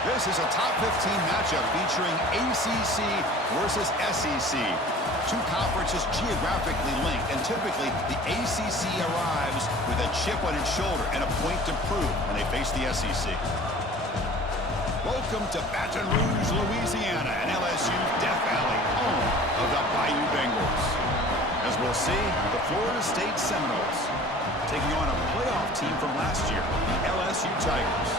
This is a top 15 matchup featuring ACC versus SEC. Two conferences geographically linked, and typically the ACC arrives with a chip on its shoulder and a point to prove when they face the SEC. Welcome to Baton Rouge, Louisiana, and LSU's Death Valley, home of the Bayou Bengals. As we'll see, the Florida State Seminoles taking on a playoff team from last year, the LSU Tigers.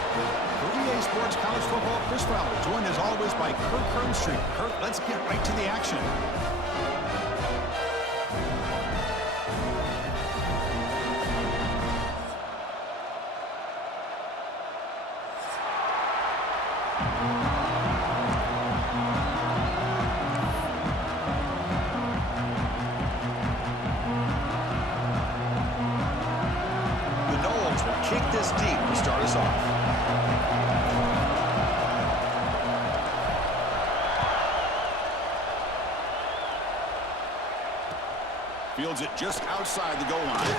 For EA Sports College Football, Chris Fowler, joined as always by Kirk Hermstreet. Kirk, let's get right to the action. Kick this deep to start us off. Fields it just outside the goal line.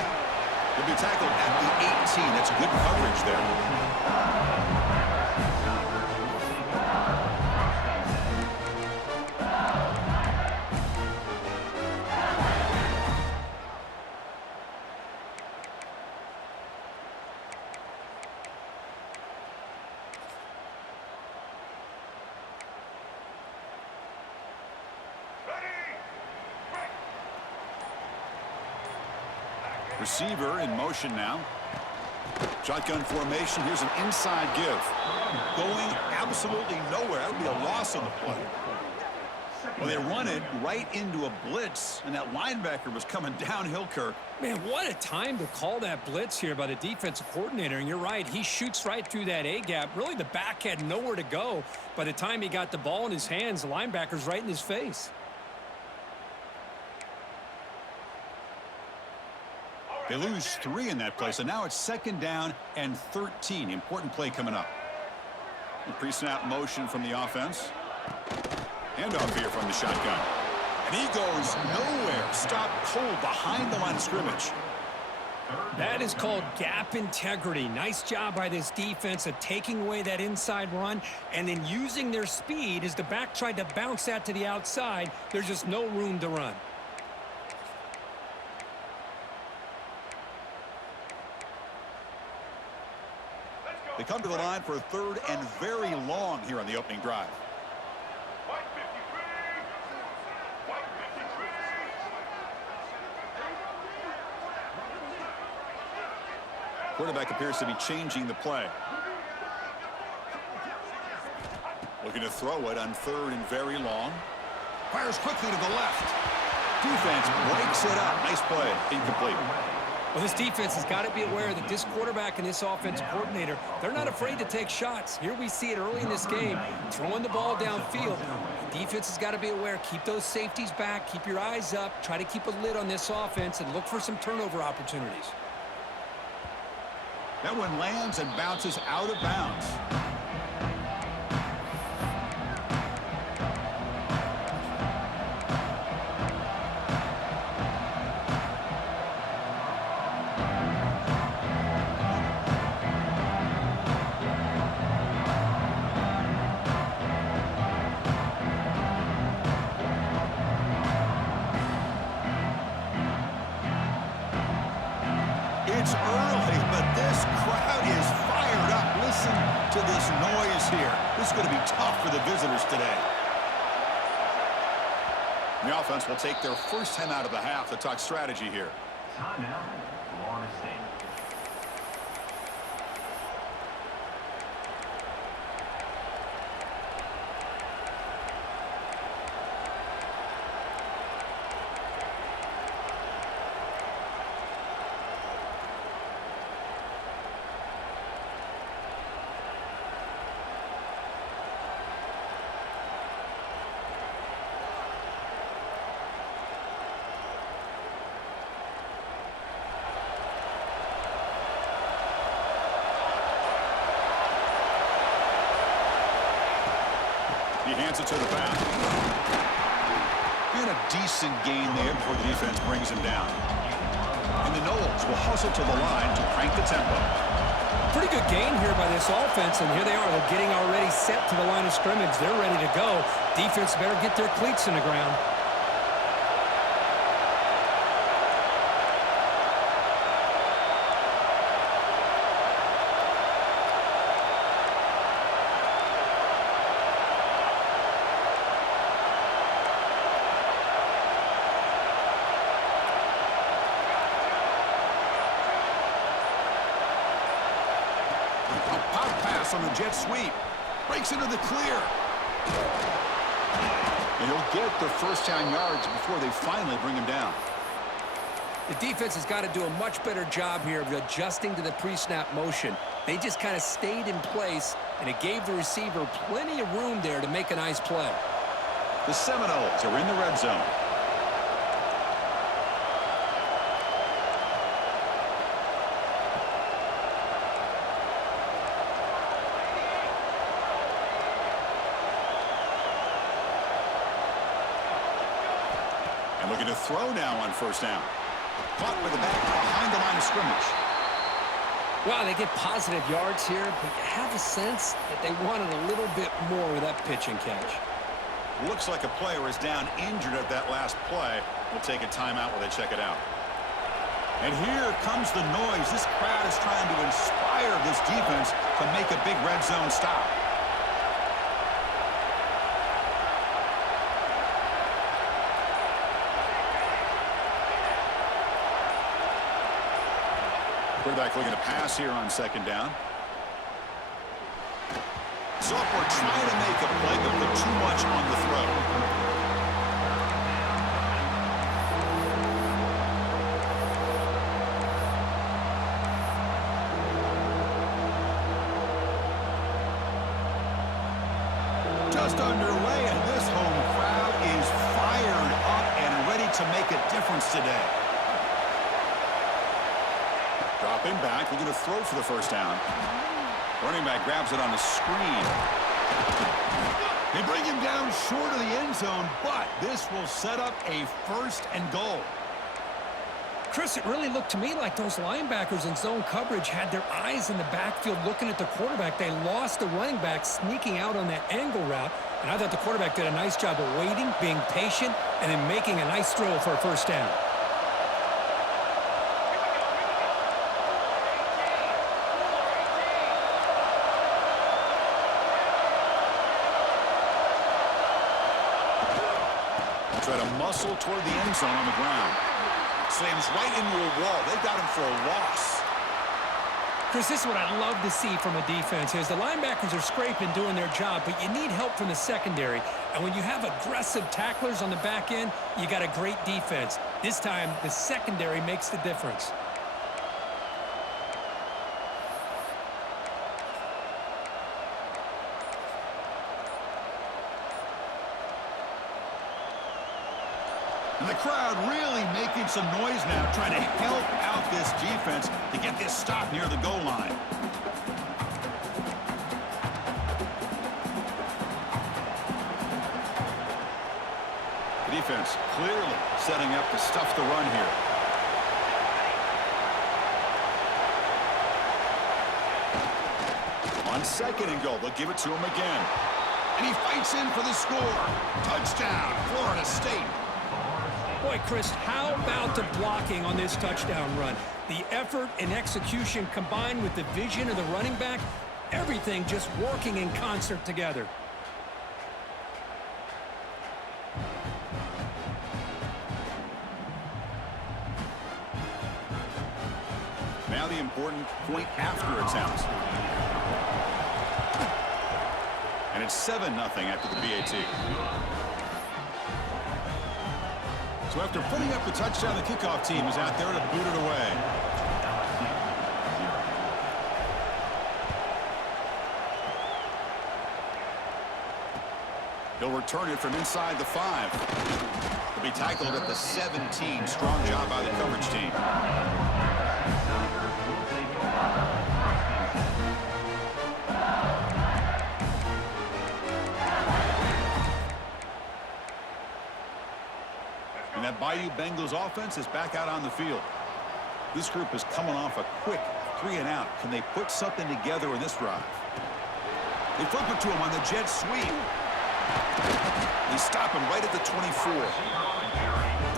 He'll be tackled at the 18. That's good coverage there. Receiver in motion now. Shotgun formation. Here's an inside give. Going absolutely nowhere. That would be a loss on the play. Well, they run it right into a blitz, and that linebacker was coming downhill, Kirk. Man, what a time to call that blitz here by the defensive coordinator. And you're right, he shoots right through that A-gap. Really, the back had nowhere to go. By the time he got the ball in his hands, the linebacker's right in his face. They lose 3 in that play, so now it's 2nd down and 13. Important play coming up. The pre-snap motion from the offense. Handoff here from the shotgun. And he goes nowhere. Stopped cold behind the line of scrimmage. That is called gap integrity. Nice job by this defense of taking away that inside run and then using their speed as the back tried to bounce that to the outside. There's just no room to run. They come to the line for a 3rd and very long here on the opening drive. Quarterback appears to be changing the play. Looking to throw it on 3rd and very long. Fires quickly to the left. Defense breaks it up. Nice play. Incomplete. Well, this defense has got to be aware that this quarterback and this offensive coordinator, they're not afraid to take shots. Here we see it early in this game, throwing the ball downfield. The defense has got to be aware. Keep those safeties back. Keep your eyes up. Try to keep a lid on this offense and look for some turnover opportunities. That one lands and bounces out of bounds. It's early, but this crowd is fired up. Listen to this noise here. This is going to be tough for the visitors today. The offense will take their first time out of the half to talk strategy here. Timeout, Florida State. He hands it to the back. And a decent gain there before the defense brings him down. And the Noles will hustle to the line to crank the tempo. Pretty good gain here by this offense, and here they are. They're getting already set to the line of scrimmage. They're ready to go. Defense better get their cleats in the ground. On the jet sweep. Breaks into the clear. And he'll get the first down yards before they finally bring him down. The defense has got to do a much better job here of adjusting to the pre-snap motion. They just kind of stayed in place, and it gave the receiver plenty of room there to make a nice play. The Seminoles are in the red zone. And looking to throw now on first down. Caught with the back behind the line of scrimmage. Well, they get positive yards here, but you have a sense that they wanted a little bit more with that pitch and catch. Looks like a player is down injured at that last play. We'll take a timeout while they check it out. And here comes the noise. This crowd is trying to inspire this defense to make a big red zone stop. Quarterback looking to pass here on second down. Sophomore trying to make a play, but put too much on the throw. Just underway, and this home crowd is fired up and ready to make a difference today. Dropping back, looking to throw for the first down. Running back grabs it on the screen. They bring him down short of the end zone, but this will set up a first and goal. Chris, it really looked to me like those linebackers in zone coverage had their eyes in the backfield looking at the quarterback. They lost the running back sneaking out on that angle route, and I thought the quarterback did a nice job of waiting, being patient, and then making a nice throw for a first down. Try to muscle toward the end zone on the ground. Slams right into a wall. They got him for a loss. Chris, this is what I love to see from a defense is the linebackers are scraping, doing their job, but you need help from the secondary. And when you have aggressive tacklers on the back end, you got a great defense. This time, the secondary makes the difference. And the crowd really making some noise now, trying to help out this defense to get this stop near the goal line. The defense clearly setting up to stuff the run here. On second and goal, they'll give it to him again. And he fights in for the score. Touchdown, Florida State. Boy, Chris, how about the blocking on this touchdown run? The effort and execution combined with the vision of the running back, everything just working in concert together. Now the important point after attempt. And it's 7-0 after the BAT. So after putting up the touchdown, the kickoff team is out there to boot it away. He'll return it from inside the 5. He'll be tackled at the 17. Strong job by the coverage team. And that Bayou Bengals offense is back out on the field. This group is coming off a quick 3 and out. Can they put something together in this drive? They flip it to him on the jet sweep. They stop him right at the 24.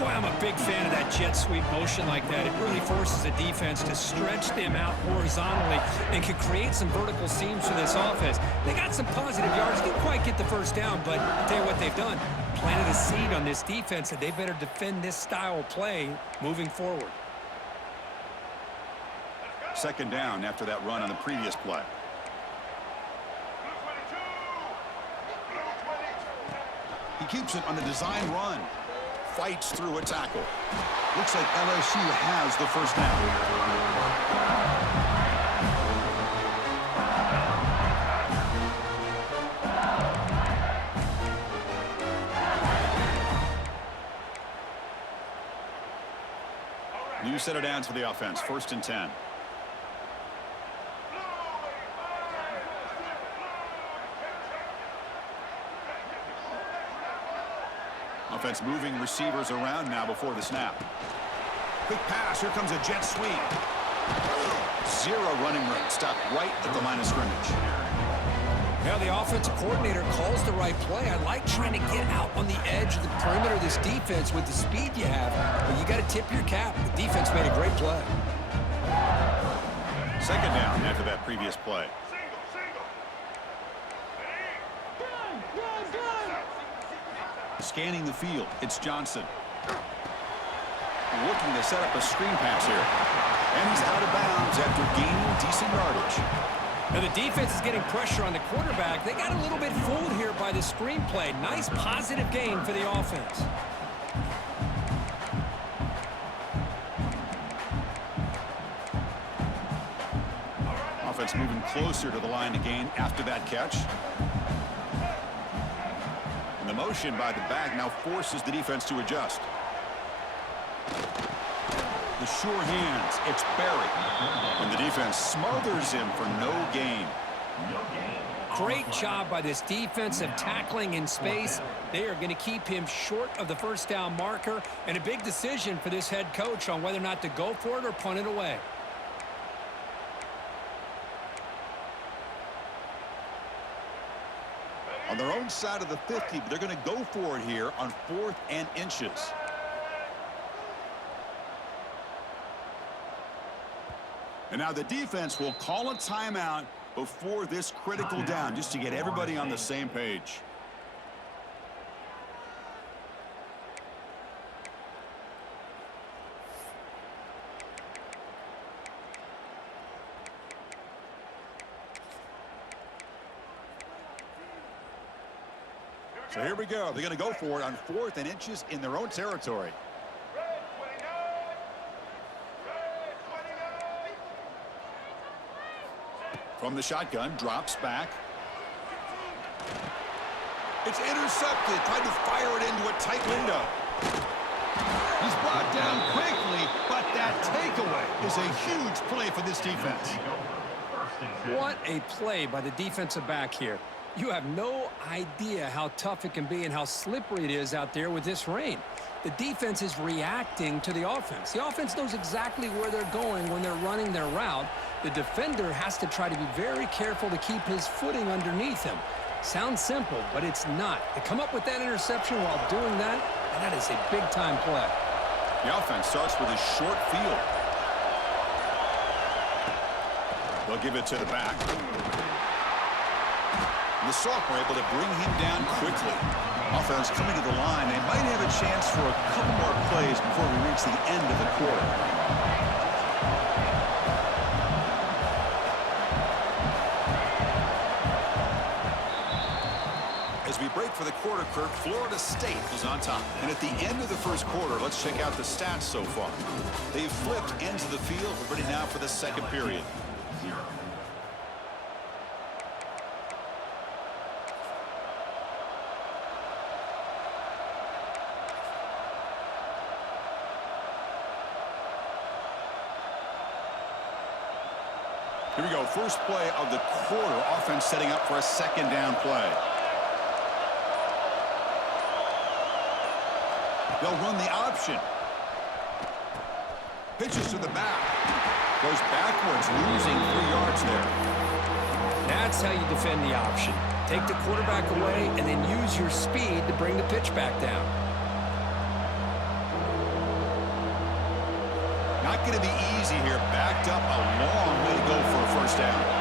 Boy, I'm a big fan of that jet sweep motion like that. It really forces the defense to stretch them out horizontally and can create some vertical seams for this offense. They got some positive yards. Didn't quite get the first down, but I'll tell you what they've done. Planted a seed on this defense, and they better defend this style of play moving forward. Second down after that run on the previous play. He keeps it on the design run. Fights through a tackle. Looks like LSU has the first down. New set of downs for the offense. 1st and 10. Offense moving receivers around now before the snap. Quick pass. Here comes a jet sweep. 0 running room. Stopped right at the line of scrimmage. Yeah, the offensive coordinator calls the right play. I like trying to get out on the edge of the perimeter of this defense with the speed you have, but you got to tip your cap. The defense made a great play. Second down after that previous play. Scanning the field, it's Johnson. Looking to set up a screen pass here. And he's out of bounds after gaining decent yardage. Now the defense is getting pressure on the quarterback. They got a little bit fooled here by the screenplay. Nice positive gain for the offense. Offense moving closer to the line to gain after that catch. And the motion by the back now forces the defense to adjust. The sure hands, it's Barry. And the defense smothers him for no gain. Great job by this defensive tackling in space. They are going to keep him short of the first down marker, and a big decision for this head coach on whether or not to go for it or punt it away. On their own side of the 50, but they're going to go for it here on 4th and inches. And now the defense will call a timeout before this critical down, just to get everybody on the same page. So here we go. They're going to go for it on 4th and inches in their own territory. From the shotgun, drops back. It's intercepted. Tried to fire it into a tight window. He's brought down quickly, but that takeaway is a huge play for this defense. What a play by the defensive back here. You have no idea how tough it can be and how slippery it is out there with this rain. The defense is reacting to the offense. The offense knows exactly where they're going when they're running their route. The defender has to try to be very careful to keep his footing underneath him. Sounds simple, but it's not. To come up with that interception while doing that, that is a big-time play. The offense starts with a short field. They'll give it to the back. And the sophomore able to bring him down quickly. Offense coming to the line. They might have a chance for a couple more plays before we reach the end of the quarter. As we break for the quarter, Kirk, Florida State is on top. And at the end of the first quarter, let's check out the stats so far. They've flipped ends of the field. We're ready now for the second period. Here we go. First play of the quarter. Offense setting up for a second down play. They'll run the option. Pitches to the back. Goes backwards, losing 3 yards there. That's how you defend the option. Take the quarterback away and then use your speed to bring the pitch back down. Not going to be easy here. Backed up a long way to go for a first down.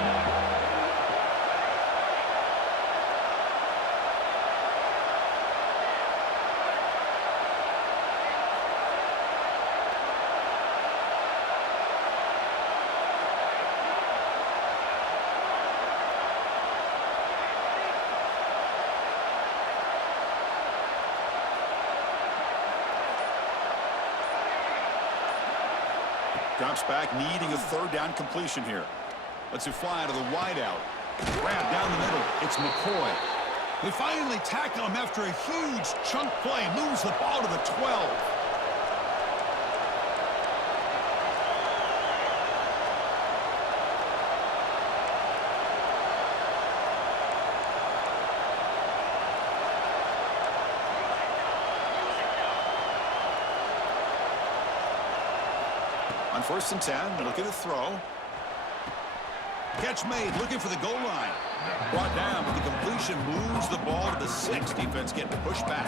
Drops back, needing a third down completion here. Lets it fly to the wideout. Grab down the middle. It's McCoy. They finally tackle him after a huge chunk play. Moves the ball to the 12. On 1st and 10, look at the throw. Catch made, looking for the goal line. Brought down, but the completion moves the ball to the 6. Defense getting pushed back.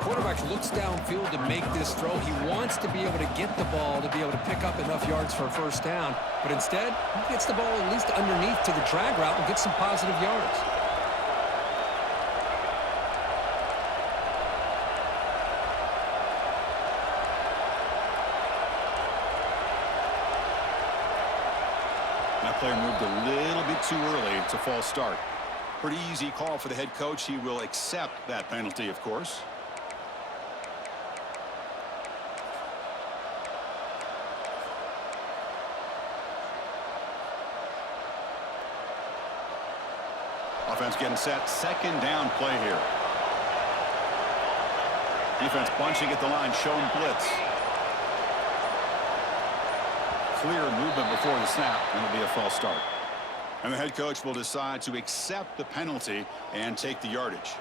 Quarterback looks downfield to make this throw. He wants to be able to get the ball to be able to pick up enough yards for a first down. But instead, he gets the ball at least underneath to the drag route and gets some positive yards. That player moved a little bit too early. It's a false start. Pretty easy call for the head coach. He will accept that penalty, of course. Offense getting set. 2nd down play here. Defense bunching at the line, showing blitz. Clear movement before the snap, and it'll be a false start. And the head coach will decide to accept the penalty and take the yardage.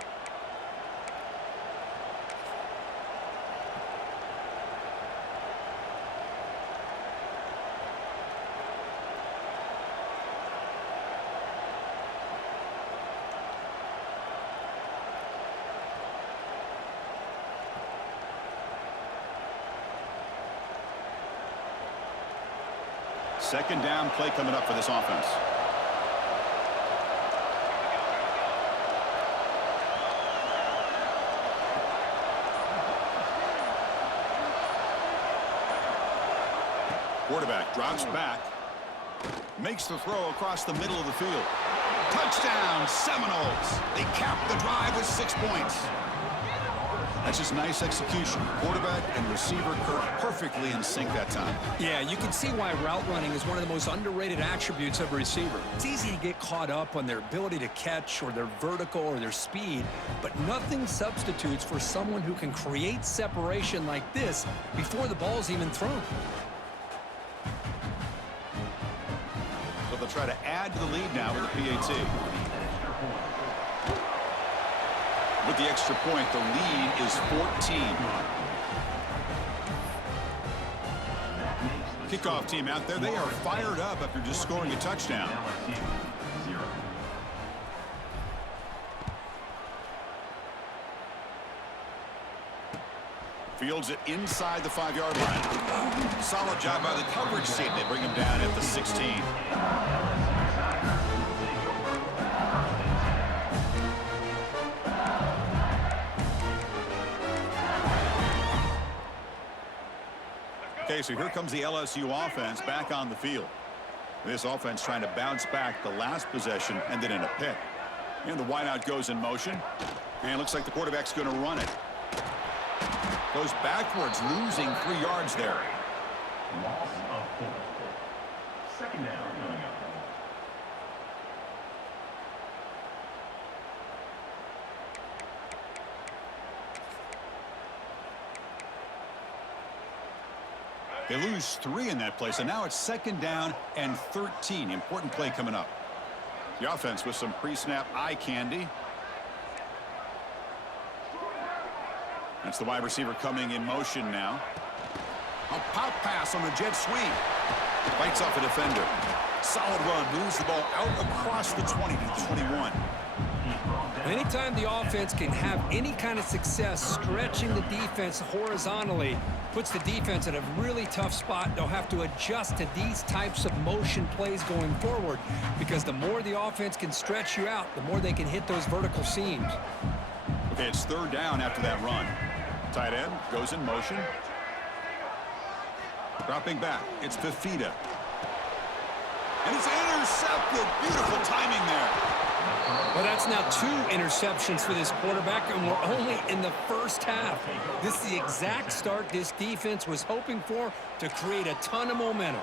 Second down play coming up for this offense. Quarterback drops back. Makes the throw across the middle of the field. Touchdown, Seminoles. They cap the drive with 6 points. That's just nice execution. Quarterback and receiver perfectly in sync that time. Yeah, you can see why route running is one of the most underrated attributes of a receiver. It's easy to get caught up on their ability to catch or their vertical or their speed, but nothing substitutes for someone who can create separation like this before the ball's even thrown. So they'll try to add to the lead now with the PAT. With the extra point, the lead is 14. Kickoff team out there, they are fired up after just scoring a touchdown. Fields it inside the 5-yard line. Solid job by the coverage team. They bring him down at the 16. Okay, so here comes the LSU offense back on the field. This offense trying to bounce back. The last possession ended in a pick. And the wideout goes in motion. And it looks like the quarterback's going to run it. Goes backwards, losing 3 yards there. Loss of 4. Second down. They lose 3 in that place, and now it's 2nd down and 13. Important play coming up. The offense with some pre-snap eye candy. That's the wide receiver coming in motion now. A pop pass on the jet sweep. Fights off a defender. Solid run. Moves the ball out across the 20 to the 21. Anytime the offense can have any kind of success stretching the defense horizontally, puts the defense in a really tough spot. They'll have to adjust to these types of motion plays going forward, because the more the offense can stretch you out, the more they can hit those vertical seams. Okay, it's third down after that run. Tight end goes in motion. Dropping back, it's Fafita. And it's intercepted. Beautiful timing there. Well, that's now 2 interceptions for this quarterback, and we're only in the first half. This is the exact start this defense was hoping for to create a ton of momentum.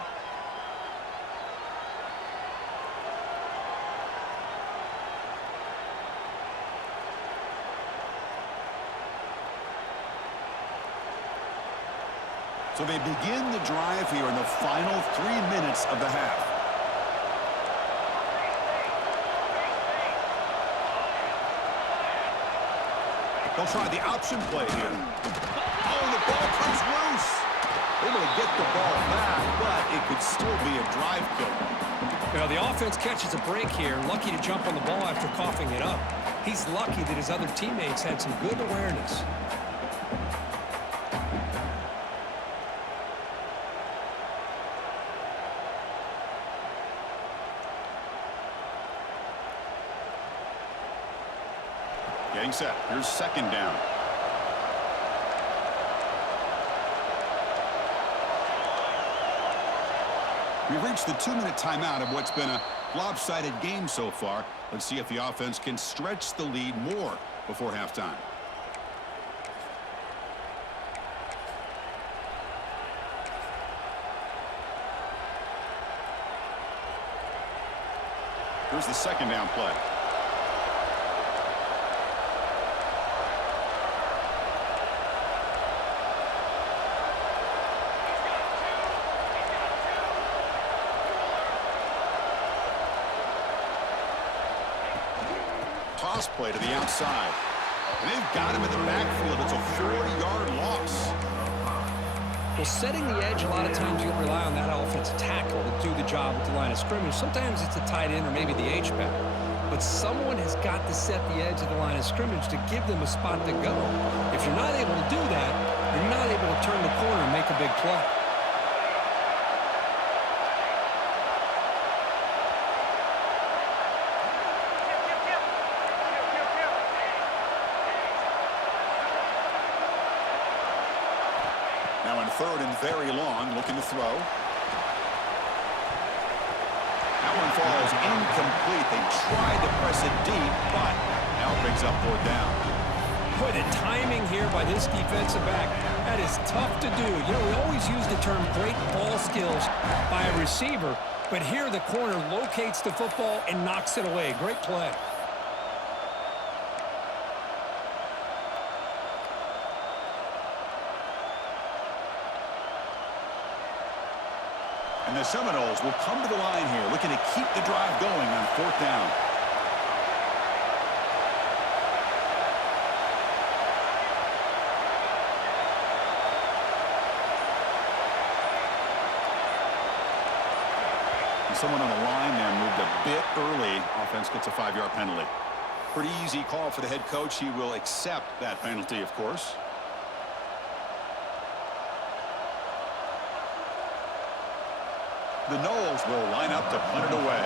So they begin the drive here in the final 3 minutes of the half. They'll try the option play here. Oh, the ball comes loose. Able to get the ball back, but it could still be a drive killer. Well, the offense catches a break here, lucky to jump on the ball after coughing it up. He's lucky that his other teammates had some good awareness. Getting set. Here's second down. We've reached the 2-minute timeout of what's been a lopsided game so far. Let's see if the offense can stretch the lead more before halftime. Here's the second down play. Toss play to the outside. And they've got him in the backfield. It's a 4-yard loss. Well, setting the edge, a lot of times you'll rely on that offensive tackle to do the job at the line of scrimmage. Sometimes it's a tight end or maybe the H-back. But someone has got to set the edge of the line of scrimmage to give them a spot to go. If you're not able to do that, you're not able to turn the corner and make a big play. Now in third and very long, looking to throw. That one falls incomplete. They tried to press it deep, but now it brings up fourth down. Boy, the timing here by this defensive back, that is tough to do. You know, we always use the term great ball skills by a receiver, but here the corner locates the football and knocks it away. Great play. And the Seminoles will come to the line here, looking to keep the drive going on fourth down. And someone on the line there moved a bit early. Offense gets a 5-yard penalty. Pretty easy call for the head coach. He will accept that penalty, of course. The Noles will line up to punt it away.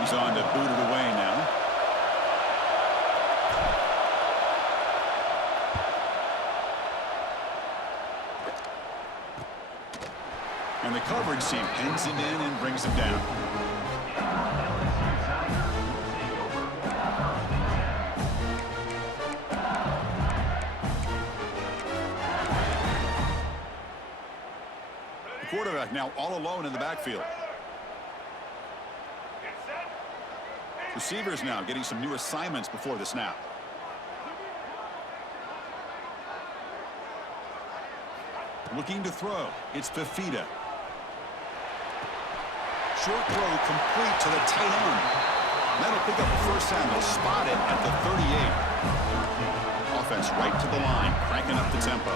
He's on to boot it away now. And the coverage team pins him in and brings him down. Quarterback now all alone in the backfield. Receivers now getting some new assignments before the snap. Looking to throw. It's Fafita. Short throw complete to the tight end. That'll pick up the first down. They'll spot it at the 38. Offense right to the line, cranking up the tempo.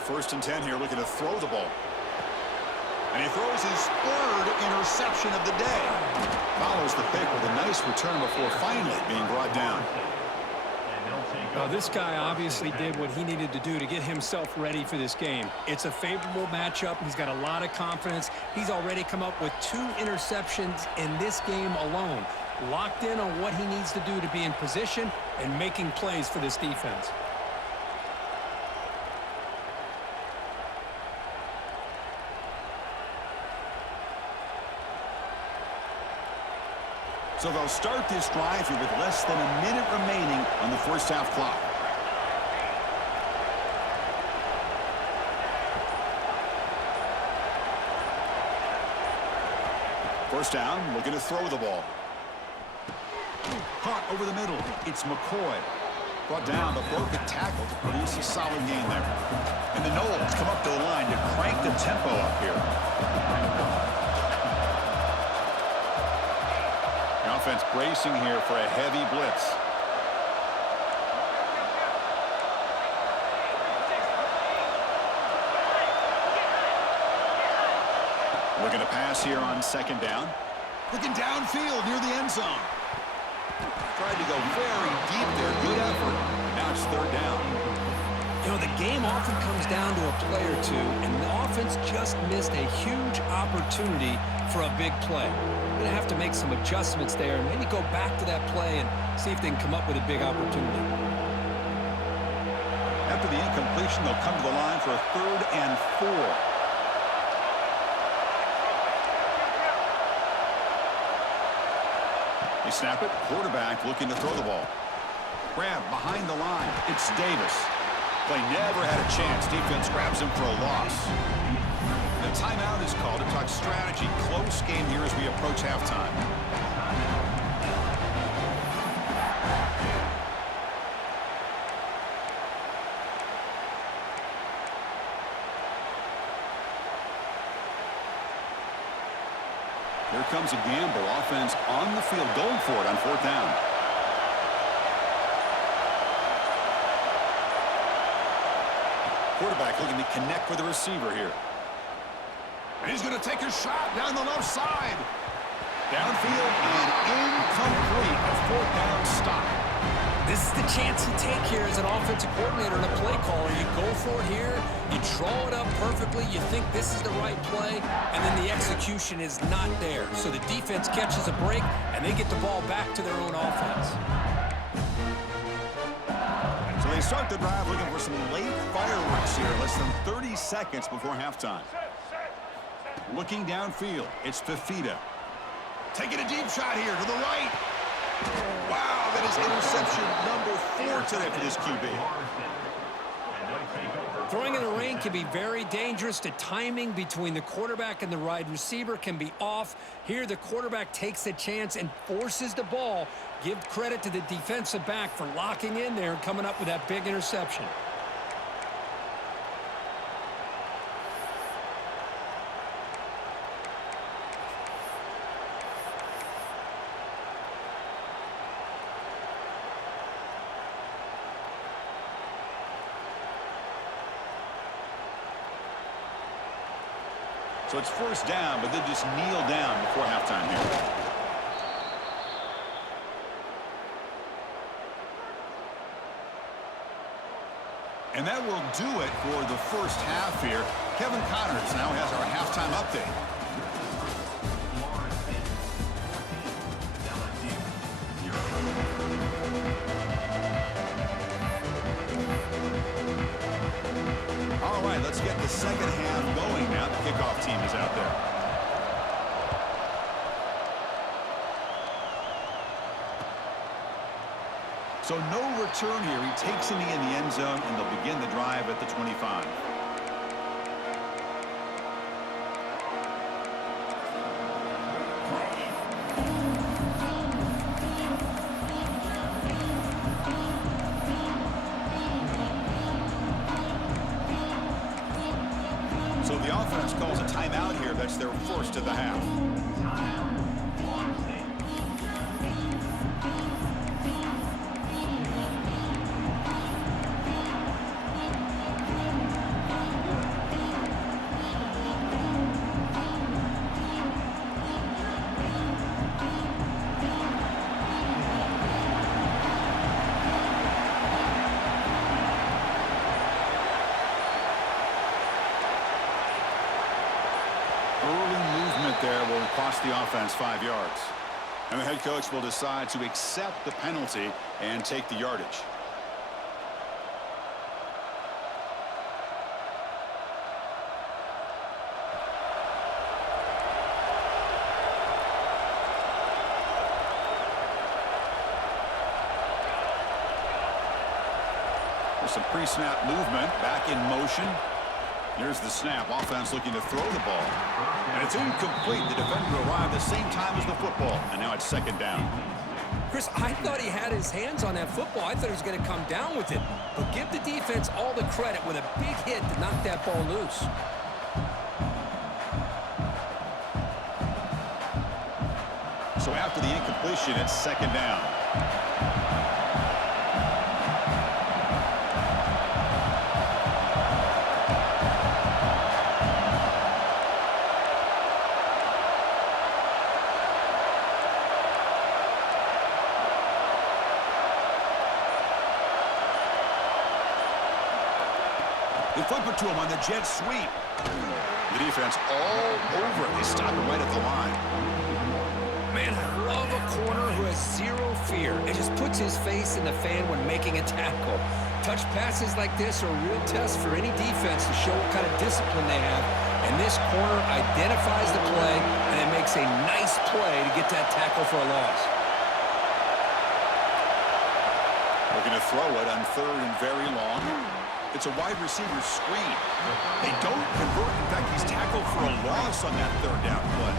On 1st and 10 here, looking to throw the ball. And he throws his 3rd interception of the day. Follows the pick with a nice return before finally being brought down. This guy obviously did what he needed to do to get himself ready for this game. It's a favorable matchup. He's got a lot of confidence. He's already come up with 2 interceptions in this game alone. Locked in on what he needs to do to be in position and making plays for this defense. So they'll start this drive here with less than a minute remaining on the first half clock. First down, looking to throw the ball. Caught over the middle. It's McCoy. Brought down, but broke a tackle to produce a solid gain there. And the Knowles come up to the line to crank the tempo up here. The offense bracing here for a heavy blitz. Looking to pass here on 2nd down. Looking downfield near the end zone. Tried to go very deep there. Good effort. Now it's 3rd down. You know, the game often comes down to a play or two, and the offense just missed a huge opportunity for a big play. Going to have to make some adjustments there and maybe go back to that play and see if they can come up with a big opportunity. After the incompletion, they'll come to the line for a 3rd and 4. They snap it. Quarterback looking to throw the ball. Grab behind the line. It's Davis. Play never had a chance. Defense grabs him for a loss. The timeout is called to talk strategy. Close game here as we approach halftime. Here comes a gamble. Offense on the field going for it on 4th down. Quarterback looking to connect with the receiver here. And he's going to take a shot down the left side. Downfield and incomplete. A 4th down stop. This is the chance you take here as an offensive coordinator and a play caller. You go for it here, you draw it up perfectly, you think this is the right play, and then the execution is not there. So the defense catches a break, and they get the ball back to their own offense. So they start the drive looking for some late fireworks here, less than 30 seconds before halftime. Looking downfield, it's Fafita. Taking a deep shot here to the right. Wow, that is interception number 4 today for this QB. Throwing in the rain can be very dangerous. The timing between the quarterback and the wide receiver can be off. Here, the quarterback takes a chance and forces the ball. Give credit to the defensive back for locking in there and coming up with that big interception. So it's 1st down, but they just kneel down before halftime here. And that will do it for the first half here. Kevin Connors now has our halftime update. All right, let's get the second half going now. The kickoff team is out there. So no return here. He takes it in the end zone, and they'll begin the drive at the 25. So the offense calls a timeout here. That's their first of the half. there will cost the offense 5 yards. And the head coach will decide to accept the penalty and take the yardage. There's some pre-snap movement, back in motion. Here's the snap. Offense looking to throw the ball. And it's incomplete. The defender arrived the same time as the football. And now it's second down. Chris, I thought he had his hands on that football. I thought he was going to come down with it. But give the defense all the credit with a big hit to knock that ball loose. So after the incompletion, it's second down. They flip it to him on the jet sweep. The defense all over it. They stop it right at the line. Man, I love a corner who has zero fear and just puts his face in the fan when making a tackle. Touch passes like this are a real test for any defense to show what kind of discipline they have. And this corner identifies the play, and it makes a nice play to get that tackle for a loss. Looking to throw it on third and very long. It's a wide receiver screen. They don't convert. In fact, he's tackled for a loss on that third down play.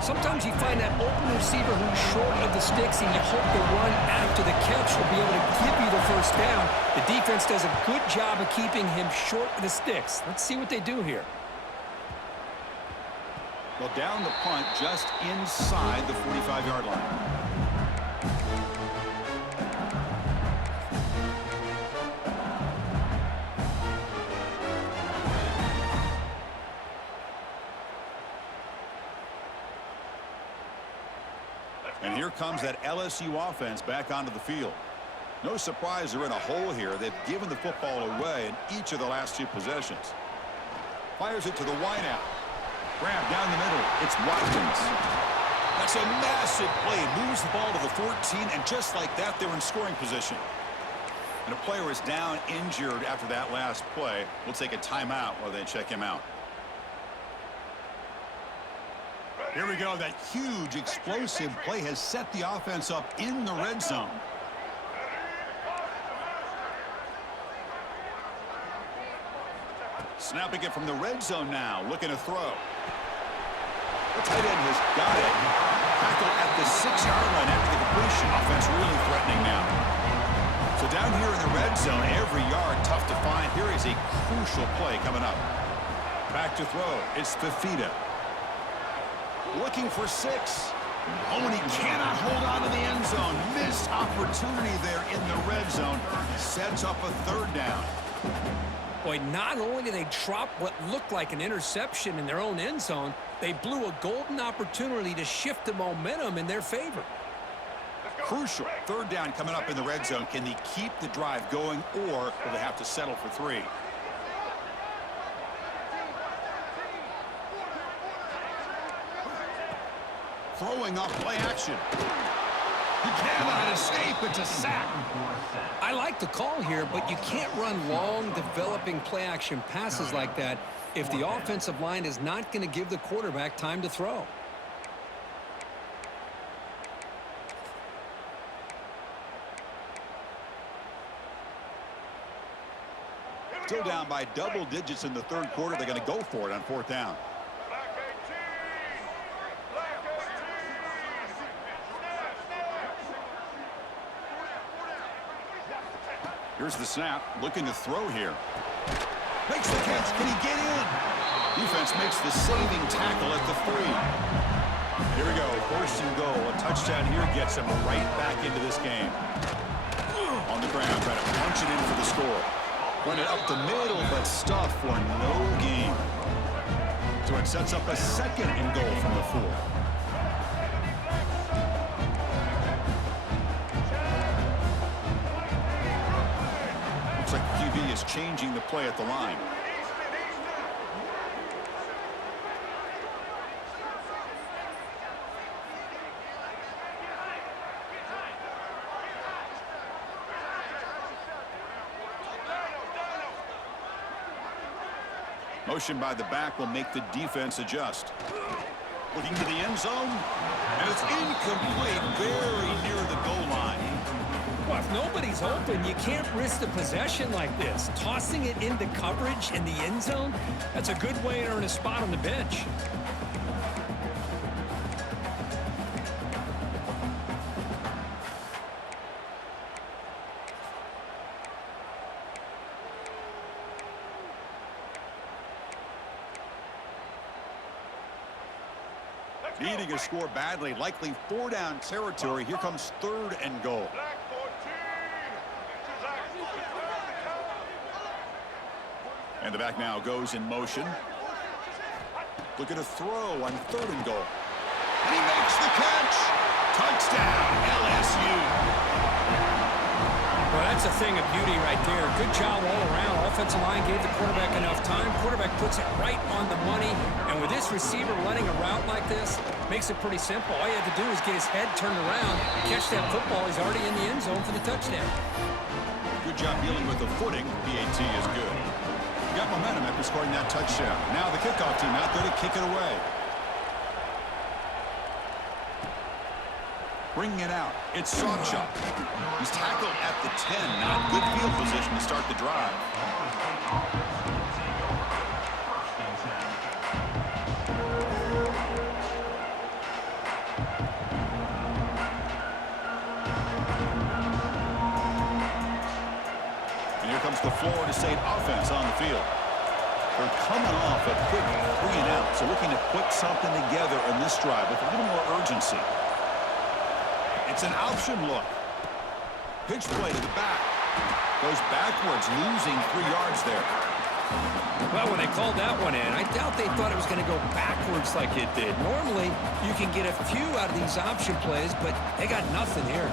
Sometimes you find that open receiver who's short of the sticks, and you hope the run after the catch will be able to give you the first down. The defense does a good job of keeping him short of the sticks. Let's see what they do here. Well, down the punt just inside the 45-yard line. And here comes that LSU offense back onto the field. No surprise they're in a hole here. They've given the football away in each of the last 2 possessions. Fires it to the wideout. Grab down the middle. It's Watkins. That's a massive play. Moves the ball to the 14, and just like that, they're in scoring position. And a player is down injured after that last play. We'll take a timeout while they check him out. Here we go. That huge explosive play has set the offense up in the red zone. Snapping it from the red zone now. Looking to throw. The tight end has got it. Tackle at the 6-yard line after the completion. Offense really threatening now. So down here in the red zone, every yard tough to find. Here is a crucial play coming up. Back to throw. It's Fafita. Looking for 6. Oh, and he cannot hold on to the end zone. Missed opportunity there in the red zone. Sets up a third down. Boy, not only did they drop what looked like an interception in their own end zone, they blew a golden opportunity to shift the momentum in their favor. Crucial. Third down coming up in the red zone. Can they keep the drive going, or will they have to settle for 3? Throwing off play action. He cannot escape. It's a sack. I like the call here, but you can't run long, developing play-action passes like that if the offensive line is not going to give the quarterback time to throw. Still down by double digits in the third quarter. They're going to go for it on 4th down. Here's the snap. Looking to throw here. Makes the catch. Can he get in? Defense makes the saving tackle at the 3. Here we go. 1st and goal. A touchdown here gets him right back into this game. On the ground, trying to punch it in for the score. Run it up the middle, but stuffed for no gain. So it sets up a 2nd and goal from the 4. Looks like the QB is changing the play at the line. Motion by the back will make the defense adjust. Looking to the end zone, and it's incomplete, very near the goal line. Well, if nobody's open, you can't risk the possession like this. Tossing it into coverage in the end zone, that's a good way to earn a spot on the bench. Needing a score badly, likely 4-down territory. Here comes 3rd and goal. And the back now goes in motion. Look at a throw on 3rd and goal. And he makes the catch. Touchdown, LSU. Well, that's a thing of beauty right there. Good job all around. Offensive line gave the quarterback enough time. Quarterback puts it right on the money. And with this receiver running a route like this, makes it pretty simple. All you have to do is get his head turned around, catch that football. He's already in the end zone for the touchdown. Good job dealing with the footing. PAT is good. He got momentum after scoring that touchdown. Now the kickoff team out there to kick it away. Bringing it out. It's Sawchuk. He's tackled at the 10. Not good field position to start the drive. And here comes the Florida State offense on the field. They're coming off a quick 3-and-out, so looking to put something together in this drive with a little more urgency. It's an option look. Pitch play to the back. Goes backwards, losing 3 yards there. Well, when they called that one in, I doubt they thought it was going to go backwards like it did. Normally, you can get a few out of these option plays, but they got nothing here.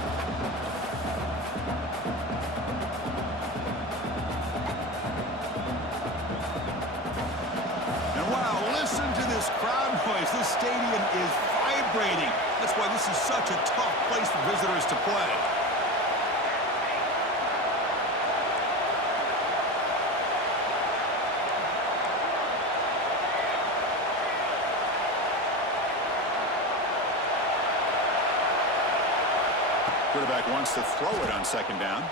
And wow, listen to this crowd noise. This stadium is vibrating. That's why this is such a tough place for visitors to play. Quarterback wants to throw it on 2nd down.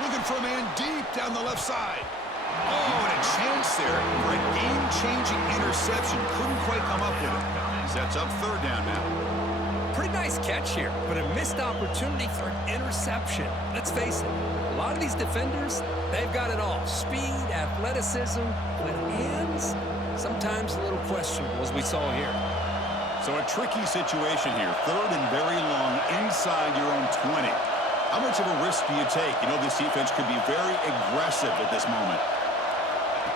Looking for a man deep down the left side. Oh, and a chance there for a game-changing interception. Couldn't quite come up with it. Sets up 3rd down now. Pretty nice catch here, but a missed opportunity for an interception. Let's face it, a lot of these defenders, they've got it all. Speed, athleticism, but hands, sometimes a little questionable, as we saw here. So a tricky situation here. 3rd and very long inside your own 20. How much of a risk do you take? You know, this defense could be very aggressive at this moment.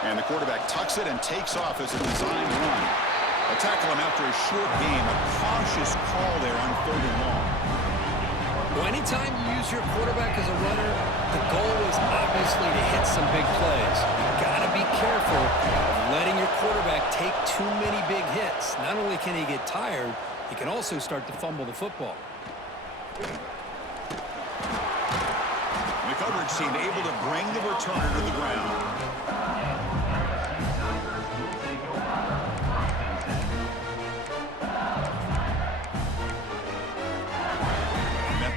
And the quarterback tucks it and takes off as a designed run. A tackle him after a short game. A cautious call there on 3rd and long. Well, anytime you use your quarterback as a runner, the goal is obviously to hit some big plays. You've got to be careful of letting your quarterback take too many big hits. Not only can he get tired, he can also start to fumble the football. The coverage team able to bring the returner to the ground.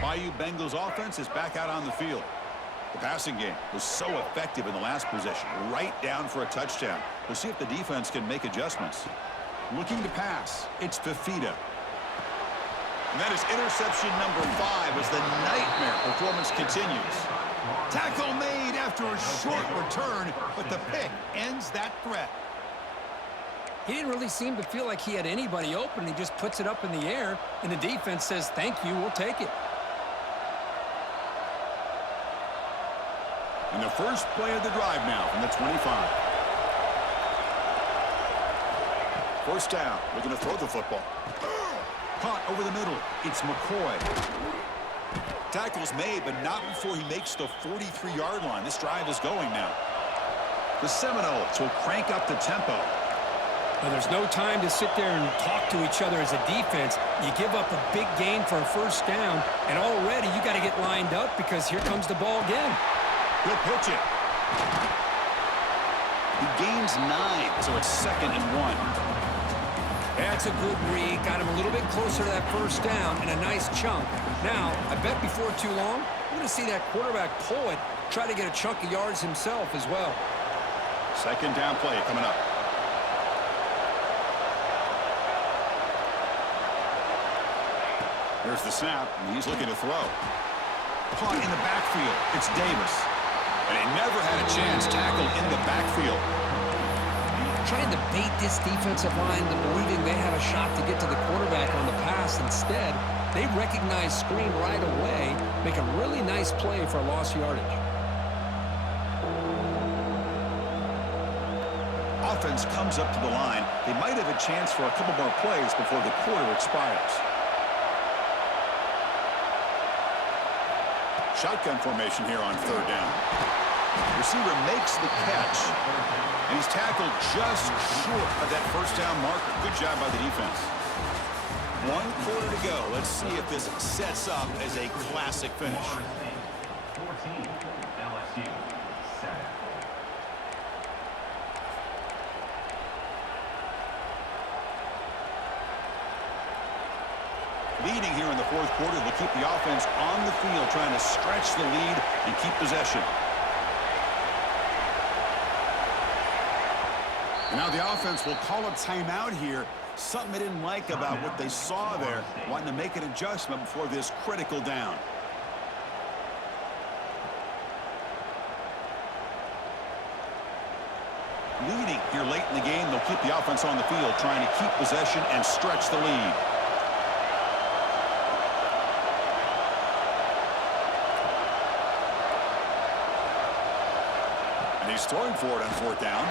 Bayou Bengals offense is back out on the field. The passing game was so effective in the last possession, right down for a touchdown. We'll see if the defense can make adjustments. Looking to pass, it's Fifita. And that is interception number 5 as the nightmare performance continues. Tackle made after a short return, but the pick ends that threat. He didn't really seem to feel like he had anybody open. He just puts it up in the air, and the defense says, thank you, we'll take it. And the first play of the drive now from the 25. 1st down, looking to throw the football. Caught over the middle. It's McCoy. Tackle's made, but not before he makes the 43-yard line. This drive is going now. The Seminoles will crank up the tempo. Now, there's no time to sit there and talk to each other as a defense. You give up a big gain for a 1st down, and already you got to get lined up because here comes the ball again. He'll pitch it. He gains 9. So it's 2nd and 1. That's a good read. Got him a little bit closer to that first down and a nice chunk. Now, I bet before too long, we're going to see that quarterback pull it, try to get a chunk of yards himself as well. 2nd down play coming up. Here's the snap, and he's looking to throw. Caught in the backfield. It's Davis. And he never had a chance tackled in the backfield. Trying to bait this defensive line to believing they had a shot to get to the quarterback on the pass. Instead, they recognize screen right away, make a really nice play for lost yardage. Offense comes up to the line. They might have a chance for a couple more plays before the quarter expires. Shotgun formation here on 3rd down. Receiver makes the catch, and he's tackled just short of that first down marker. Good job by the defense. 1 quarter to go. Let's see if this sets up as a classic finish. 14, LSU, 7. Leading here in the 4th quarter, they keep the offense on the field, trying to stretch the lead and keep possession. And now the offense will call a timeout here. Something they didn't like about what they saw there, wanting to make an adjustment before this critical down. Leading here late in the game, they'll keep the offense on the field, trying to keep possession and stretch the lead. He's throwing for it on 4th down.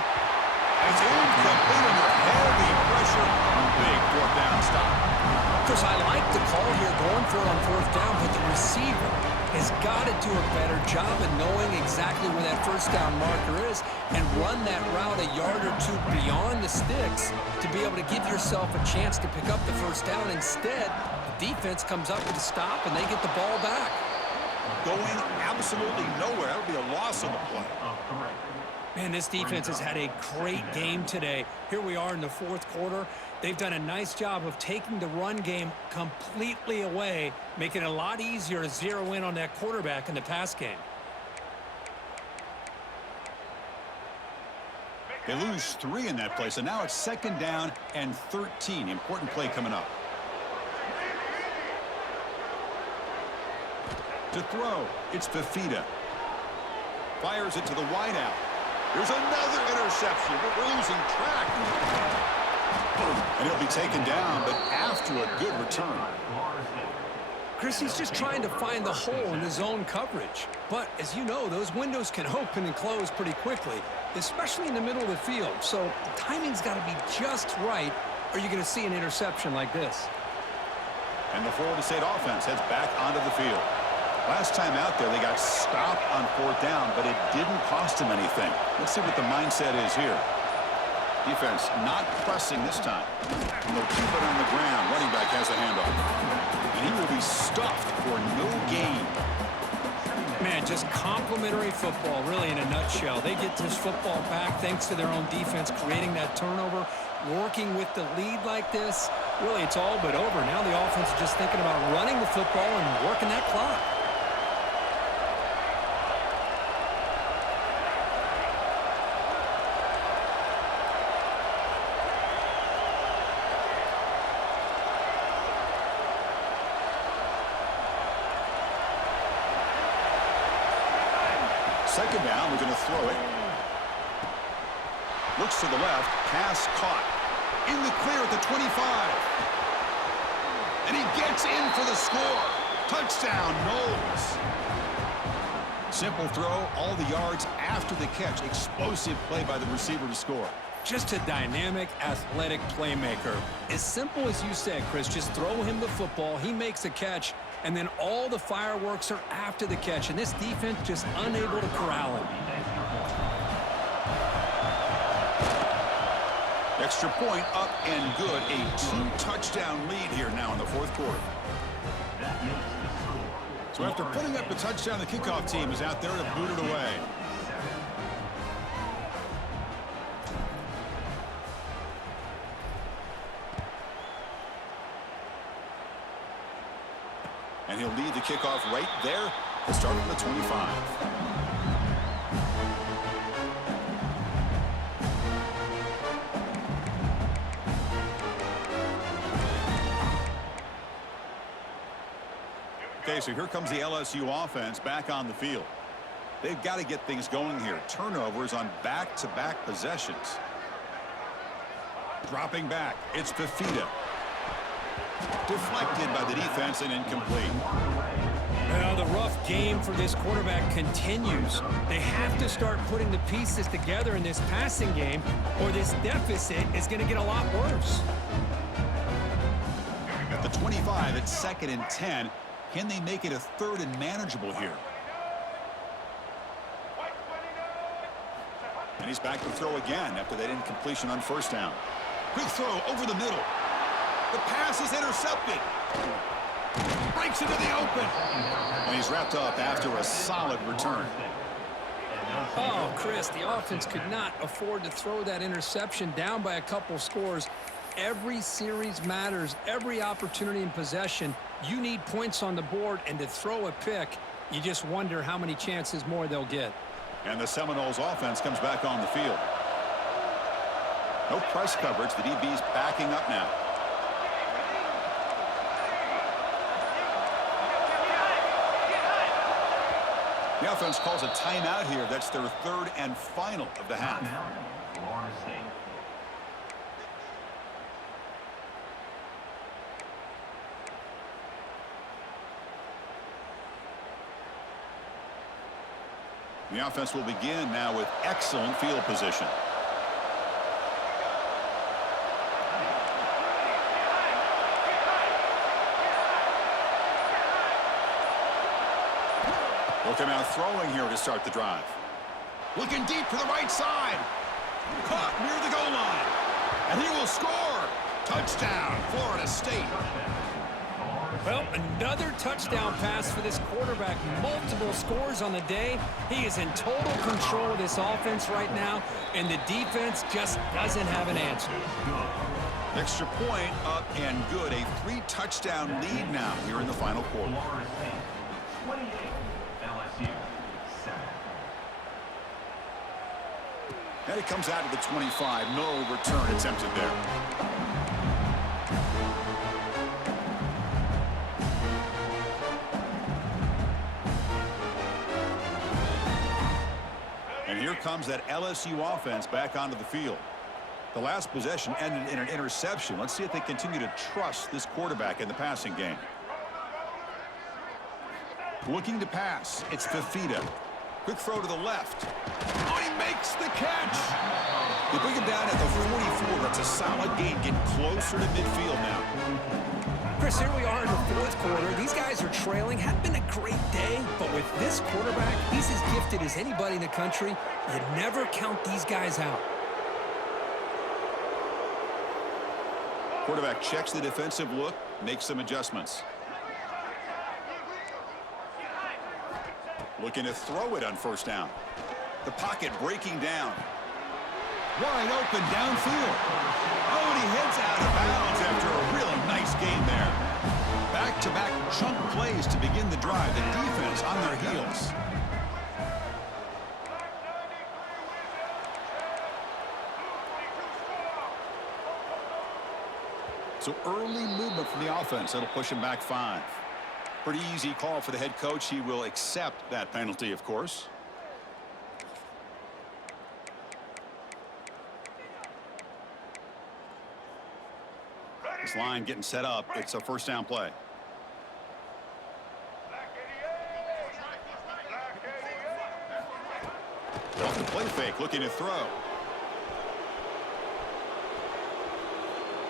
It's incomplete under heavy pressure. Big 4th down stop. Chris, I like the call here going for it on 4th down, but the receiver has got to do a better job of knowing exactly where that first down marker is and run that route a yard or two beyond the sticks to be able to give yourself a chance to pick up the first down. Instead, the defense comes up with a stop and they get the ball back. Going absolutely nowhere. That would be a loss on the play. Man, this defense has had a great game today. Here we are in the 4th quarter. They've done a nice job of taking the run game completely away, making it a lot easier to zero in on that quarterback in the pass game. They lose 3 in that play, so now it's 2nd down and 13. Important play coming up. To throw, it's Fafita. Fires it to the wideout. There's another interception, but we're losing track. And he'll be taken down, but after a good return. Chris, he's just trying to find the hole in the zone coverage. But, as you know, those windows can open and close pretty quickly, especially in the middle of the field. So the timing's got to be just right, or you're going to see an interception like this. And the Florida State offense heads back onto the field. Last time out there, they got stopped on 4th down, but it didn't cost them anything. Let's see what the mindset is here. Defense not pressing this time. And they'll keep it on the ground. Running back has a handoff. And he will be stuffed for no gain. Man, just complimentary football, really, in a nutshell. They get this football back thanks to their own defense, creating that turnover, working with the lead like this. Really, it's all but over. Now the offense is just thinking about running the football and working that clock. Second down, we're going to throw it. Looks to the left, pass caught. In the clear at the 25. And he gets in for the score. Touchdown, Knowles. Simple throw, all the yards after the catch. Explosive play by the receiver to score. Just a dynamic, athletic playmaker. As simple as you said, Chris, just throw him the football, he makes a catch, and then all the fireworks are after the catch, and this defense just unable to corral him. Extra point up and good. A 2-touchdown lead here now in the 4th quarter. So after putting up the touchdown, the kickoff team is out there to boot it away. he'll lead the kickoff right there to start from the 25. Okay, so here comes the LSU offense back on the field. They've got to get things going here. Turnovers on back-to-back possessions. Dropping back, it's Fafita. Deflected by the defense and incomplete. Well, the rough game for this quarterback continues. They have to start putting the pieces together in this passing game, or this deficit is going to get a lot worse. At the 25, it's 2nd and 10. Can they make it a 3rd and manageable here? And he's back to throw again after that incompletion on 1st down. Quick throw over the middle. The pass is intercepted. Breaks into the open. And he's wrapped up after a solid return. Oh, Chris, the offense could not afford to throw that interception down by a couple scores. Every series matters. Every opportunity in possession. You need points on the board, and to throw a pick, you just wonder how many chances more they'll get. And the Seminoles offense comes back on the field. No press coverage. The DB's backing up now. The offense calls a timeout here. That's their 3rd and final of the half. Florida State. The offense will begin now with excellent field position. They'll come out throwing here to start the drive. Looking deep to the right side. Caught near the goal line. And he will score. Touchdown, Florida State. Well, another touchdown pass for this quarterback. Multiple scores on the day. He is in total control of this offense right now, and the defense just doesn't have an answer. Extra point up and good. A 3-touchdown lead now here in the final quarter. Florida State 28, LSU 7. And it comes out to the 25. No return attempted there. And here comes that LSU offense back onto the field. The last possession ended in an interception. Let's see if they continue to trust this quarterback in the passing game. Looking to pass. It's Fafita. Quick throw to the left. Oh, he makes the catch. They bring him down at the 44. That's a solid gain. Getting closer to midfield now. Chris, here we are in the 4th quarter. These guys are trailing. Had been a great day, but with this quarterback, he's as gifted as anybody in the country. You never count these guys out. Quarterback checks the defensive look, makes some adjustments. Looking to throw it on 1st down. The pocket breaking down. Wide open downfield. Oh, and he heads out of bounds after a really nice game there. Back-to-back chunk plays to begin the drive. The defense on their heels. So early movement from the offense. That'll push him back 5. Pretty easy call for the head coach. He will accept that penalty, of course. This line getting set up. It's a 1st down play. Off the play fake, looking to throw.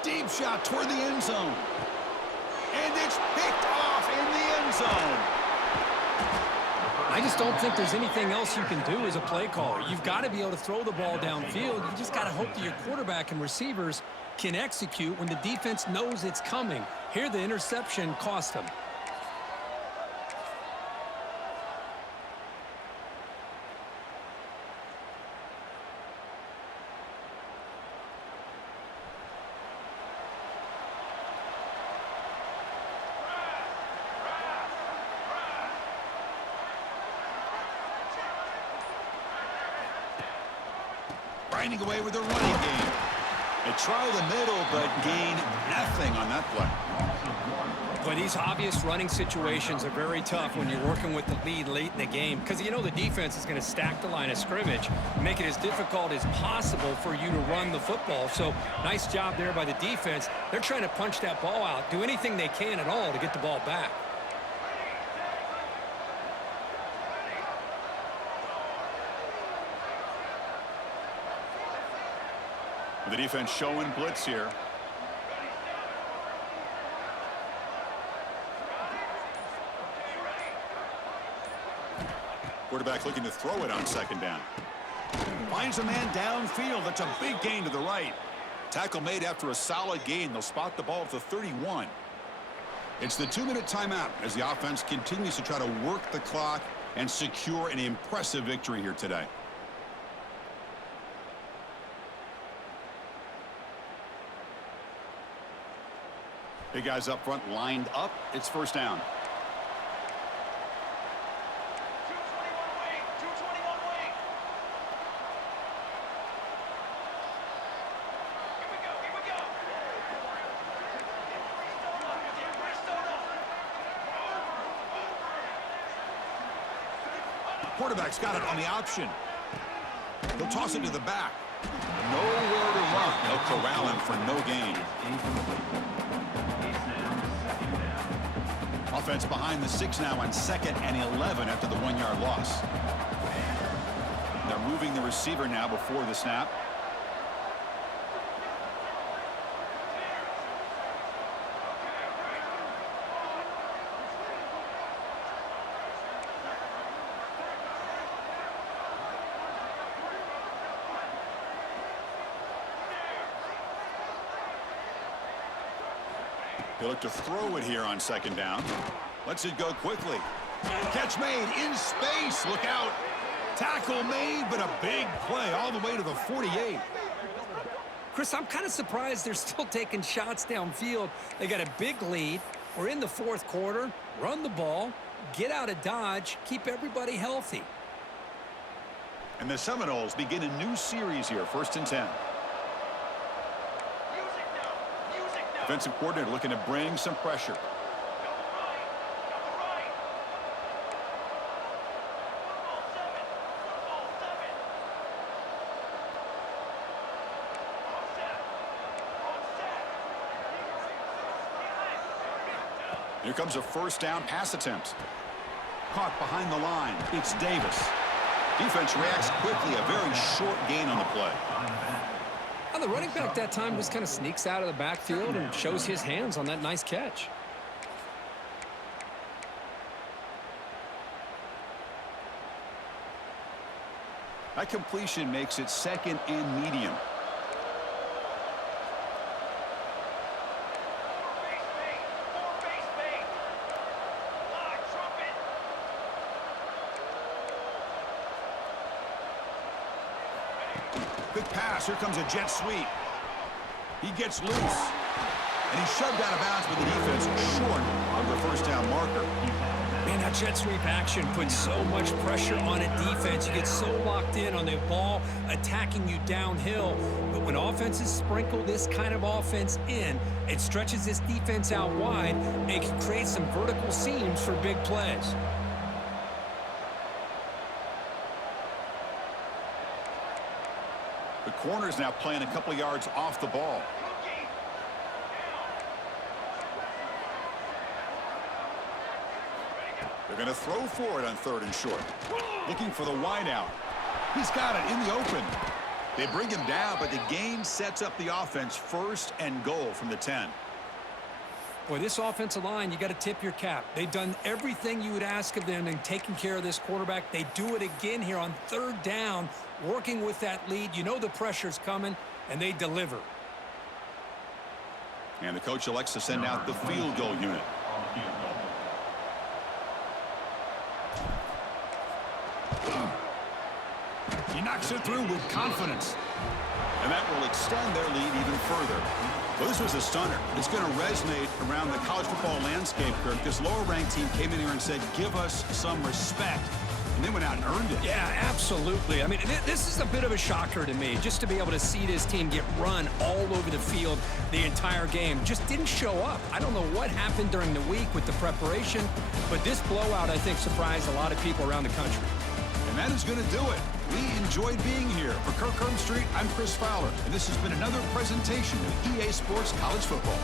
Deep shot toward the end zone. And it's picked off in the end zone. I just don't think there's anything else you can do as a play caller. You've got to be able to throw the ball downfield. You just got to hope that your quarterback and receivers can execute when the defense knows it's coming. Here, the interception cost him. finding a way with a running game. They try the middle, but gain nothing on that play. But these obvious running situations are very tough when you're working with the lead late in the game, because you know the defense is going to stack the line of scrimmage, make it as difficult as possible for you to run the football. So nice job there by the defense. They're trying to punch that ball out, do anything they can at all to get the ball back. The defense showing blitz here. Quarterback looking to throw it on second down. Finds a man downfield. That's a big gain to the right. Tackle made after a solid gain. They'll spot the ball at the 31. It's the 2-minute timeout as the offense continues to try to work the clock and secure an impressive victory here today. Big guys up front lined up. It's first down. Quarterback's got it on the option. They'll toss it to the back. Nowhere to run. They'll corral him for no gain. Offense behind the 6 now on 2nd and 11 after the 1-yard loss. They're moving the receiver now before the snap. They look to throw it here on 2nd down. Lets it go quickly. Catch made in space. Look out. Tackle made, but a big play all the way to the 48. Chris, I'm kind of surprised they're still taking shots downfield. They got a big lead. We're in the 4th quarter. Run the ball. Get out of Dodge. Keep everybody healthy. And the Seminoles begin a new series here. 1st and 10. Defensive coordinator looking to bring some pressure. Here comes a first down pass attempt. Caught behind the line. It's Davis. Defense reacts quickly. A very short gain on the play. The running back that time just kind of sneaks out of the backfield and shows his hands on that nice catch. That completion makes it 2nd and medium. Quick pass. Here comes a jet sweep. He gets loose. And he's shoved out of bounds with the defense short of the first down marker. Man, that jet sweep action puts so much pressure on a defense. You get so locked in on the ball attacking you downhill. But when offenses sprinkle this kind of offense in, it stretches this defense out wide and it can create some vertical seams for big plays. The corner's now playing a couple yards off the ball. They're going to throw for it on 3rd and short. Looking for the wideout. He's got it in the open. They bring him down, but the gain sets up the offense 1st and goal from the 10. Boy, this offensive line, you got to tip your cap. They've done everything you would ask of them in taking care of this quarterback. They do it again here on 3rd down, working with that lead. You know the pressure's coming, and they deliver. And the coach elects to send out the field goal unit. He knocks it through with confidence. And that will extend their lead even further. Well, this was a stunner. It's going to resonate around the college football landscape, Kirk. This lower-ranked team came in here and said, give us some respect. and they went out and earned it. Yeah, absolutely. I mean, this is a bit of a shocker to me, just to be able to see this team get run all over the field the entire game. Just didn't show up. I don't know what happened during the week with the preparation, but this blowout, I think, surprised a lot of people around the country. And that is going to do it. We enjoyed being here. For Kirk Street, I'm Chris Fowler, and this has been another presentation of EA Sports College Football.